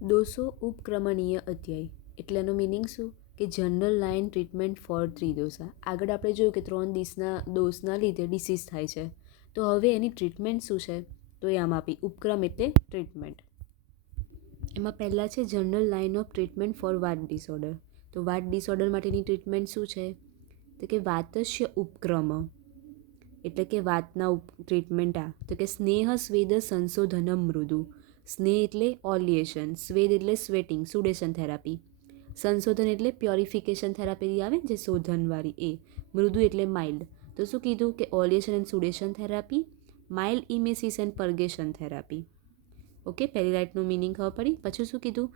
દોષો ઉપક્રમણીય અધ્યાય એટલે એનો મિનિંગ શું કે જનરલ લાઇન ટ્રીટમેન્ટ ફોર ત્રિદોષા. આગળ આપણે જોયું કે 3 દોષના લીધે ડિસીઝ થાય છે, તો હવે એની ટ્રીટમેન્ટ શું છે, તો એ આમ આપી ઉપક્રમ એટલે ટ્રીટમેન્ટ. એમાં પહેલાં છે general line of treatment for vata disorder. તો વાત ડિસઓર્ડર માટેની ટ્રીટમેન્ટ શું છે, તો કે વાતસ્ય ઉપક્રમ એટલે કે વાતના ટ્રીટમેન્ટ આ, તો કે સ્નેહ સ્વેદ સંશોધનમ મૃદુ. સ્નેહ એટલે ઓલિએશન, સ્વેદ એટલે સ્વેટિંગ સુડેશન થેરાપી, સંશોધન એટલે પ્યોરિફિકેશન થેરાપી આવે જે શોધનવાળી એ, મૃદુ એટલે માઇલ્ડ. તો શું કીધું કે oleation and sudation therapy, mild emesis and purgation therapy. Okay, પહેલી રાઇટનું મિનિંગ ખબર પડી. પછી શું કીધું,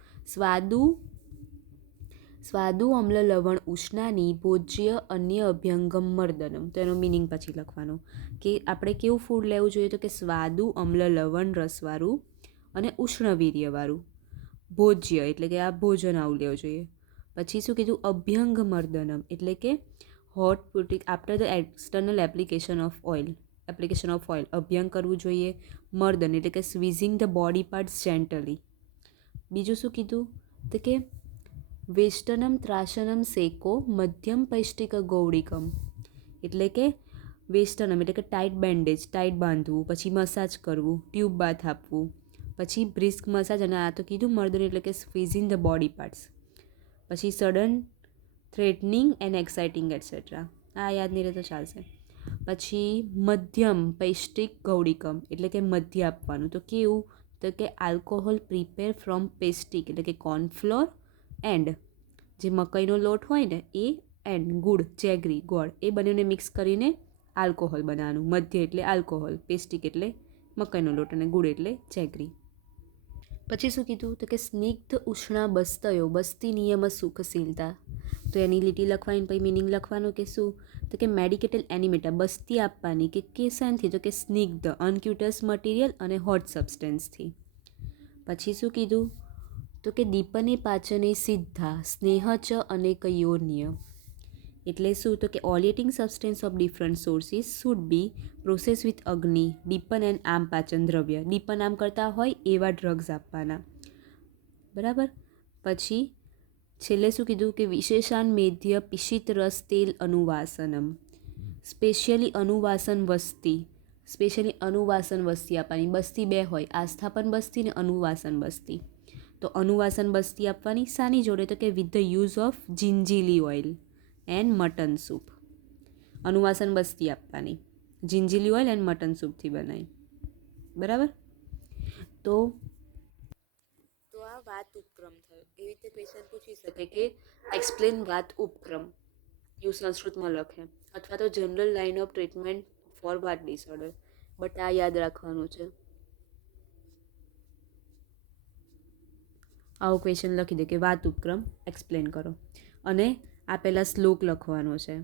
સ્વાદુ અમ્લ લવણ ઉષ્ણાની ભોજ્ય અન્ય અભ્યંગમ મર્દનમ. તો એનો મિનિંગ પછી લખવાનો કે આપણે કેવું ફૂડ લેવું જોઈએ, તો કે સ્વાદુ અમ્લ લવણ રસવાળું અને ઉષ્ણવીર્યવાળું. ભોજ્ય એટલે કે આ ભોજન આવું લેવું જોઈએ. પછી શું કીધું, અભ્યંગ મર્દનમ એટલે કે hot putting after the external application of oil. અભ્યંગ કરવું જોઈએ. મર્દન એટલે કે squeezing the body parts gently. બીજું શું કીધું, તો કે વેસ્ટનમ ત્રાસનમ સેકો મધ્યમ પૈષ્ટિક ગૌડિકમ એટલે કે વેસ્ટનમ એટલે કે ટાઈટ બેન્ડેજ, ટાઈટ બાંધવું, પછી મસાજ કરવું, ટ્યુબ બાથ આપવું, પછી બ્રિસ્ક મસાજ, અને આ તો કીધું મર્દન એટલે કે સ્ક્વીઝિંગ ધ બોડી પાર્ટ્સ. પછી sudden threatening and exciting etcetera. આ યાદ નહીં રહે તો ચાલશે. પછી મધ્યમ પૈષ્ટિક ગૌડિકમ એટલે કે મધ્ય આપવાનું. તો કેવું, તો કે આલ્કોહોલ પ્રિપેર ફ્રોમ પેસ્ટિક એટલે કે કોર્નફ્લોર એન્ડ જે મકાઈનો લોટ હોય ને એ એન્ડ ગુડ જેગરી ગોળ એ બંનેને મિક્સ કરીને આલ્કોહોલ બનાવવાનું. મધ્ય એટલે આલ્કોહોલ, પેસ્ટિક એટલે મકાઈનો લોટ અને ગુડ એટલે જેગરી. પછી શું કીધું, તો કે સ્નિગ્ધ ઉષ્ણા બસ્તયો બસ્તી નિયમ સુખશીલતા. તો એની લીટી લખવાની, પછી મિનિંગ લખવાનું કે શું, તો કે મેડિકેટેડ એનિમેટા બસ્તી આપવાની કે કેસાનથી, તો કે સ્નિગ્ધ અનક્યુટસ મટીરિયલ અને હોટ સબસ્ટેન્સથી. પછી શું કીધું, તો કે દીપને પાચને સિદ્ધા સ્નેહચ અનેક યોન્ય એટલે શું, તો કે oleating substance of different sources should be process with અગ્નિ દીપન એન્ડ આમ પાચન દ્રવ્ય. દીપન આમ કરતા હોય એવા ડ્રગ્સ આપવાના, બરાબર. પછી છેલ્લે શું કીધું કે વિશેષાન મેધ્ય પિશિત રસ તેલ અનુવાસનમ સ્પેશિયલી અનુવાસન વસ્તી આપવાની. બસ્તી 2 હોય, આસ્થાપન બસ્તી ને અનુવાસન બસ્તી. તો અનુવાસન બસ્તી આપવાની શાની જોડે, તો કે with the use of gingelly oil and mutton soup. અનુવાસન બસ્તી આપવાની જિંજીલી ઓઇલ એન્ડ મટન સૂપથી બનાવી, બરાબર. તો આ વાત ઉપક્રમ થયો. એવી રીતે ક્વેશ્ચન પૂછી શકે કે એક્સપ્લેન વાત ઉપક્રમ, યુ સંસ્કૃતમાં લખે, અથવા તો general line of treatment for vata disorder. But આ યાદ રાખવાનું છે. આવો ક્વેશ્ચન લખી દે કે વાત ઉપક્રમ એક્સપ્લેન કરો, અને આ પહેલાં શ્લોક લખવાનો છે.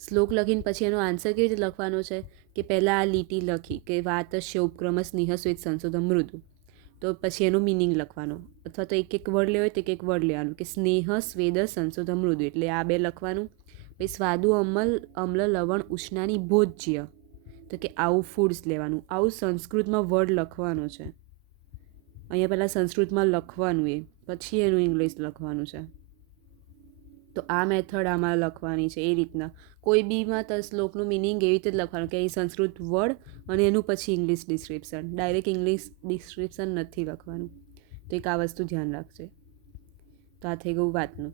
શ્લોક લખીને પછી એનો આન્સર કેવી રીતે લખવાનો છે કે પહેલાં આ લીટી લખી કે વાતસ્ય ઉપક્રમ સ્નેહ સ્વેદ સંશોધન મૃદુ, તો પછી એનું મિનિંગ લખવાનો, અથવા તો એક વર્ડ લેવો હોય તો એક વર્ડ લેવાનું કે સ્નેહ સ્વેદ સંશોધન મૃદુ એટલે આ 2 લખવાનું. પછી સ્વાદુ અમ્લ લવણ ઉષ્ણાની ભોજ્ય, તો કે આવું ફૂડ્સ લેવાનું. આવું સંસ્કૃતમાં વર્ડ લખવાનો છે. અહીંયા પહેલાં સંસ્કૃતમાં લખવાનું એ, પછી એનું ઇંગ્લિશ લખવાનું છે. તો આ મેથડ આમાં લખવાની છે એ રીતના. કોઈ બીમાં તો શ્લોકનું મિનિંગ એવી રીતે જ લખવાનું કે અહીં સંસ્કૃત વર્ડ અને એનું પછી English description. Direct English description નથી લખવાનું. તો એક આ વસ્તુ ધ્યાન રાખજે. તો આ થઈ ગયું વાતનું.